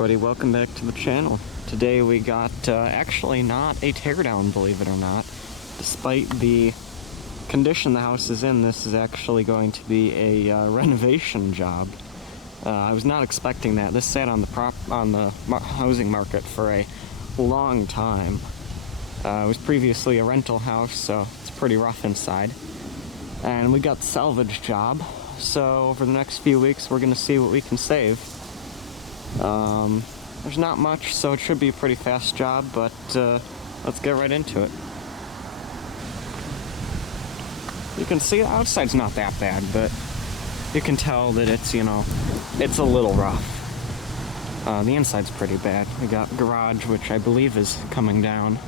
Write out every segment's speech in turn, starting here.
Everybody, welcome back to the channel. Today we got actually not a teardown, believe it or not. Despite the condition the house is in, this is actually going to be a renovation job. I was not expecting that. This sat on the housing market for a long time. It was previously a rental house, so it's pretty rough inside. And we got the salvage job, so over the next few weeks we're going to see what we can save. There's not much, so it should be a pretty fast job, but let's get right into it. You can see the outside's not that bad, but you can tell that it's, it's a little rough. The inside's pretty bad. We got garage, which I believe is coming down.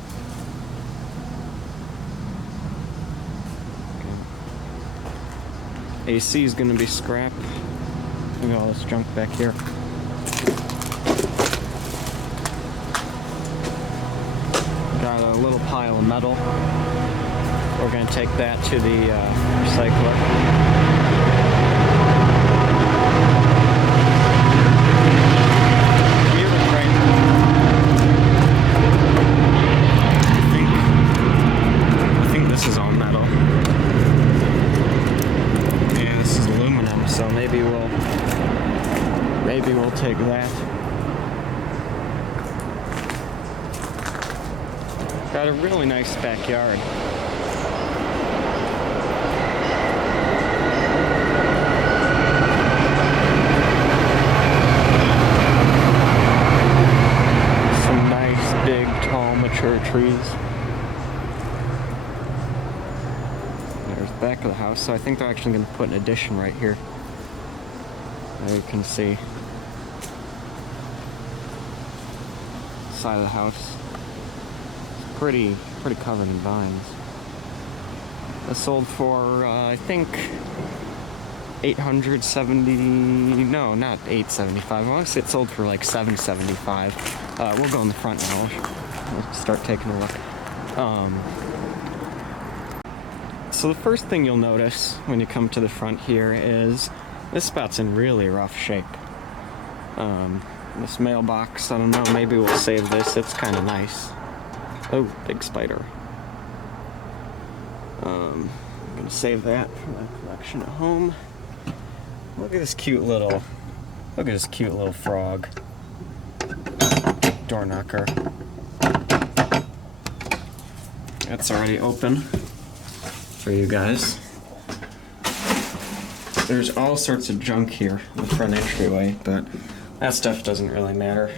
AC is gonna be scrap. Look at all this junk back here. Got a little pile of metal. We're going to take that to the recycler. I think this is all metal. Yeah, this is aluminum, so maybe we'll take that. Got a really nice backyard. Some nice, big, tall, mature trees. There's the back of the house, so I think they're actually going to put an addition right here. There you can see side of the house. Pretty covered in vines. That sold for, I think, $870, no, not $875. I want to say it sold for like $775. We'll go in the front now. We'll start taking a look. So the first thing you'll notice when you come to the front here is this spot's in really rough shape. This mailbox, I don't know, maybe we'll save this. It's kind of nice. Oh, big spider. I'm gonna save that for my collection at home. Look at this cute little frog. Door knocker. That's already open for you guys. There's all sorts of junk here in the front entryway, but that stuff doesn't really matter.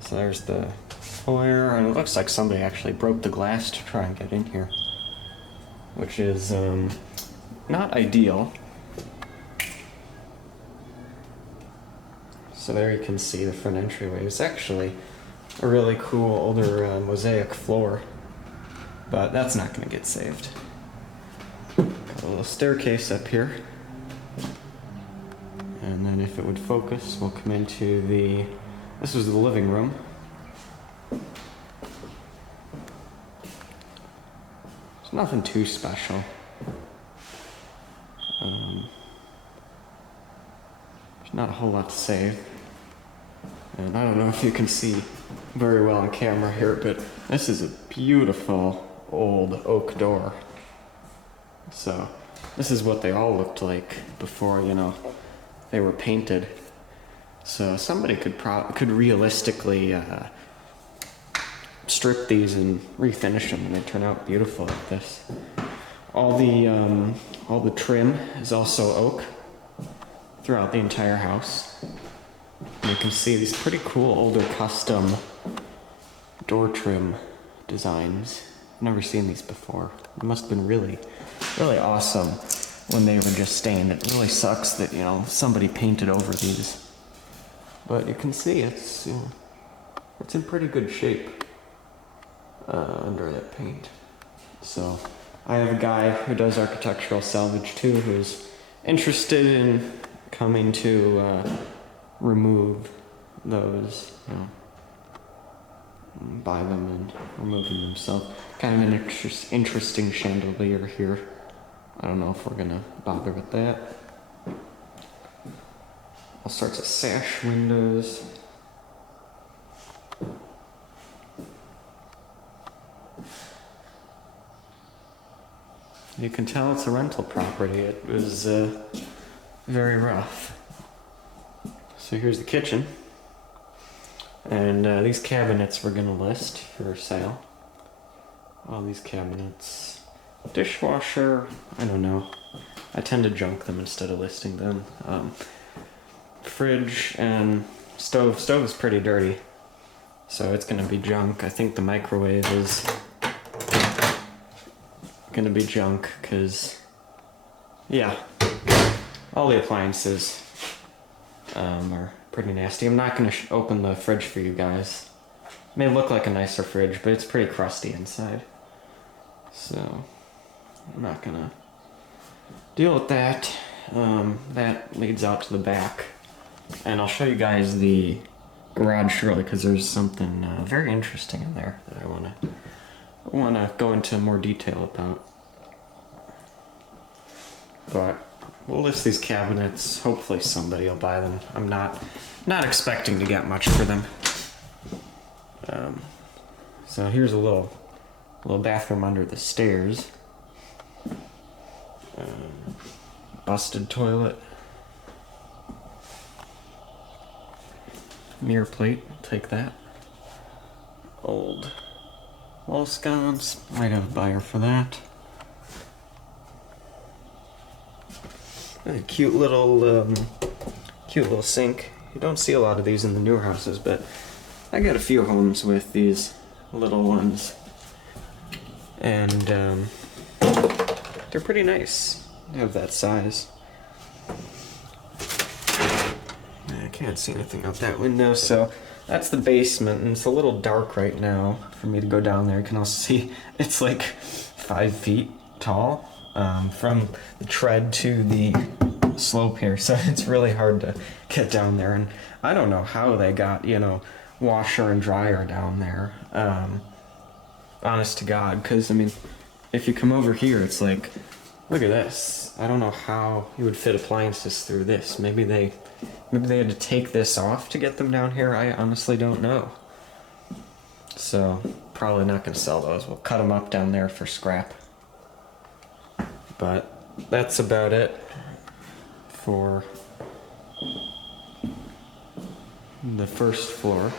So there's the foyer, and it looks like somebody actually broke the glass to try and get in here, which is not ideal. So there you can see the front entryway. It's actually a really cool older mosaic floor, but that's not going to get saved. Got a little staircase up here, and then if it would focus, we'll come into this was the living room. Nothing too special. There's not a whole lot to save. And I don't know if you can see very well on camera here, but this is a beautiful old oak door. So this is what they all looked like before, they were painted. So somebody could realistically strip these and refinish them, and they turn out beautiful like this. All the trim is also oak throughout the entire house. And you can see these pretty cool older custom door trim designs. I've never seen these before. It must have been really awesome when they were just staying. It really sucks that somebody painted over these, but you can see it's in pretty good shape under that paint. So I have a guy who does architectural salvage too, who's interested in coming to remove those, buy them and remove them himself. Kind of an interesting chandelier here. I don't know if we're gonna bother with that. all sorts of sash windows. You can tell it's a rental property. It was very rough. So here's the kitchen. And these cabinets we're gonna list for sale. All these cabinets. Dishwasher, I don't know. I tend to junk them instead of listing them. Fridge and stove. Stove is pretty dirty, so it's gonna be junk. I think the microwave is gonna be junk, cause yeah, all the appliances are pretty nasty. I'm not gonna open the fridge for you guys. It may look like a nicer fridge, but it's pretty crusty inside, so I'm not gonna deal with that. That leads out to the back, and I'll show you guys the garage shortly, because there's something very interesting in there that I wanna go into more detail about. But we'll list these cabinets. Hopefully somebody will buy them. I'm not expecting to get much for them. So here's a little bathroom under the stairs. Busted toilet. Mirror plate, take that. Old wall sconce, might have a buyer for that. A cute little sink. You don't see a lot of these in the newer houses, but I got a few homes with these little ones, and they're pretty nice. They have that size. I can't see anything out that window, so that's the basement, and it's a little dark right now for me to go down there. You can also see it's like 5 feet tall from the tread to the slope here, so it's really hard to get down there. And I don't know how they got, washer and dryer down there. Honest to God, because I mean, if you come over here, it's like, look at this. I don't know how you would fit appliances through this. Maybe they had to take this off to get them down here. I honestly don't know. So probably not going to sell those. We'll cut them up down there for scrap. But that's about it for the first floor.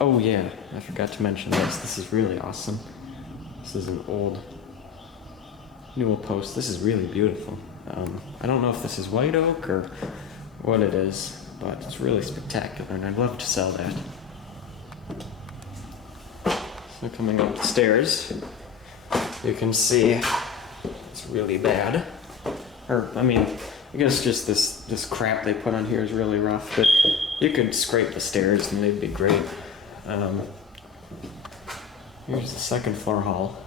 Oh yeah, I forgot to mention this. This is really awesome. This is an old newel post. This is really beautiful. I don't know if this is white oak or what it is, but it's really spectacular, and I'd love to sell that. So coming up the stairs, you can see it's really bad. Or, I mean, I guess just this crap they put on here is really rough, but you could scrape the stairs and they'd be great. Here's the second floor hall.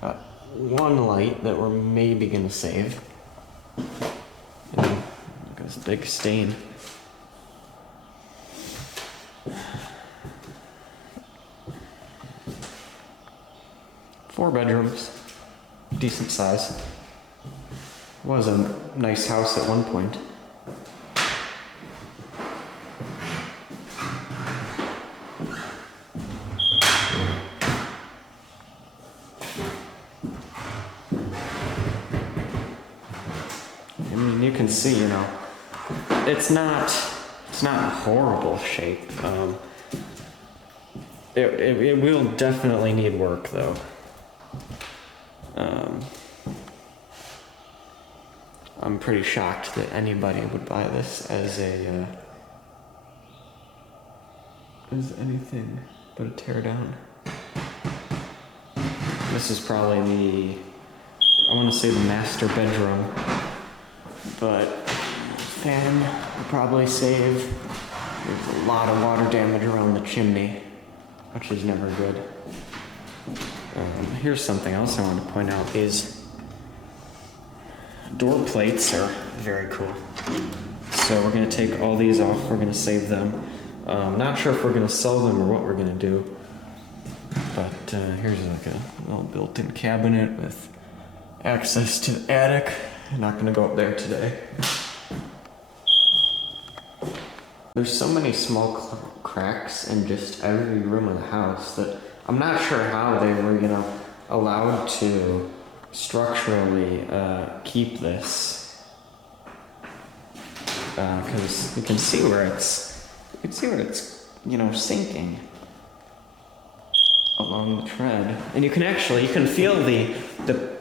Got one light that we're maybe gonna save. And look at this big stain. Four bedrooms, decent size. Was a nice house at one point. I mean, you can see, it's not horrible shape. It will definitely need work, though. I'm pretty shocked that anybody would buy this as anything but a tear down. This is probably I want to say the master bedroom, but fan will probably save. There's a lot of water damage around the chimney, which is never good. Here's something else I want to point out. These door plates are very cool. So we're going to take all these off. We're going to save them. Not sure if we're going to sell them or what we're going to do. But here's like a little built-in cabinet with access to the attic. I'm not gonna go up there today. There's so many small cracks in just every room of the house that I'm not sure how they were, allowed to structurally keep this. Because you can see where it's, sinking along the tread, and you can feel the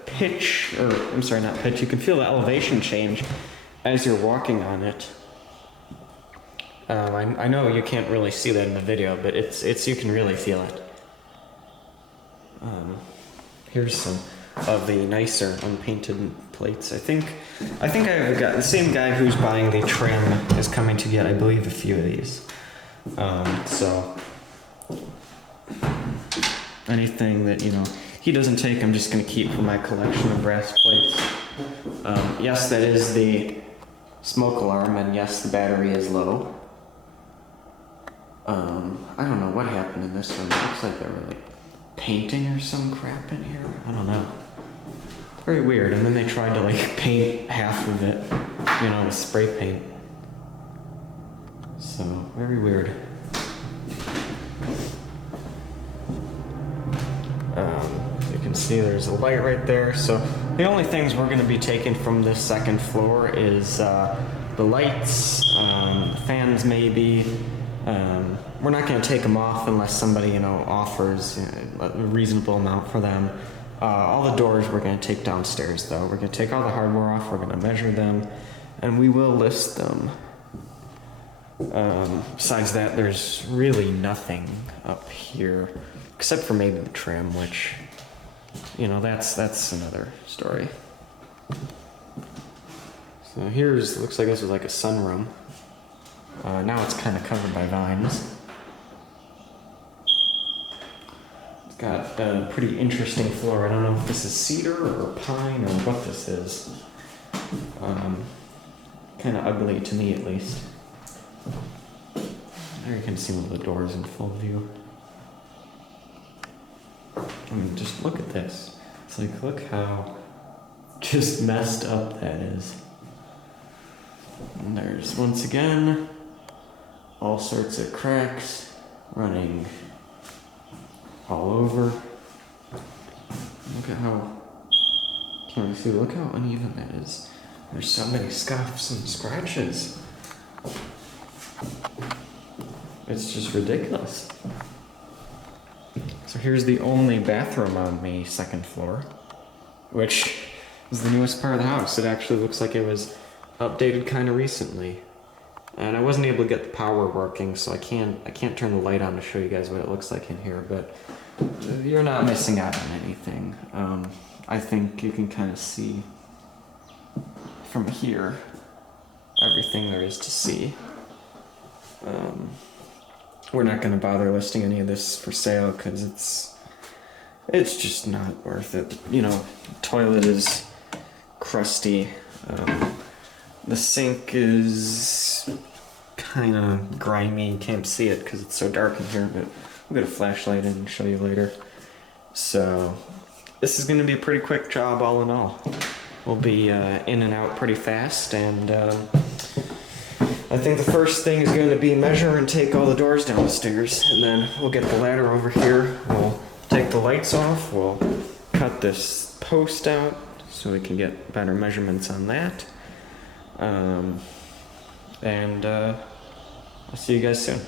pitch, or I'm sorry, not pitch. You can feel the elevation change as you're walking on it. I know you can't really see that in the video, but it's you can really feel it. Here's some of the nicer unpainted plates. I think I've got the same guy who's buying the trim is coming to get, I believe, a few of these. So anything that he doesn't take, I'm just gonna keep for my collection of brass plates. Yes, that is the smoke alarm, and yes, the battery is low. I don't know what happened in this one. It looks like they were like painting or some crap in here. I don't know. Very weird. And then they tried to paint half of it, with spray paint. So, very weird. You can see there's a light right there. So, the only things we're going to be taking from this second floor is the lights, fans maybe. We're not going to take them off unless somebody, offers a reasonable amount for them. All the doors we're going to take downstairs, though. We're going to take all the hardware off, we're going to measure them, and we will list them. Besides that, there's really nothing up here, except for maybe the trim, which, that's another story. So looks like this was like a sunroom. Now it's kind of covered by vines. It's got a pretty interesting floor. I don't know if this is cedar or pine or what this is. Kind of ugly to me, at least. There you can see one of the doors in full view. I mean, just look at this. It's like, look how just messed up that is. And there's, once again, all sorts of cracks running all over. Look at how, can't really see, look how uneven that is. There's so many scuffs and scratches. It's just ridiculous. So here's the only bathroom on the second floor, which is the newest part of the house. It actually looks like it was updated kind of recently. And I wasn't able to get the power working, so I can't turn the light on to show you guys what it looks like in here, but you're not missing out on anything. I think you can kind of see from here everything there is to see. We're not going to bother listing any of this for sale because it's just not worth it. Toilet is crusty. The sink is kind of grimy. You can't see it because it's so dark in here, but we'll get a flashlight in and show you later. So this is going to be a pretty quick job all in all. We'll be in and out pretty fast, and I think the first thing is going to be measure and take all the doors down the stairs, and then we'll get the ladder over here. We'll take the lights off. We'll cut this post out so we can get better measurements on that. And I'll see you guys soon.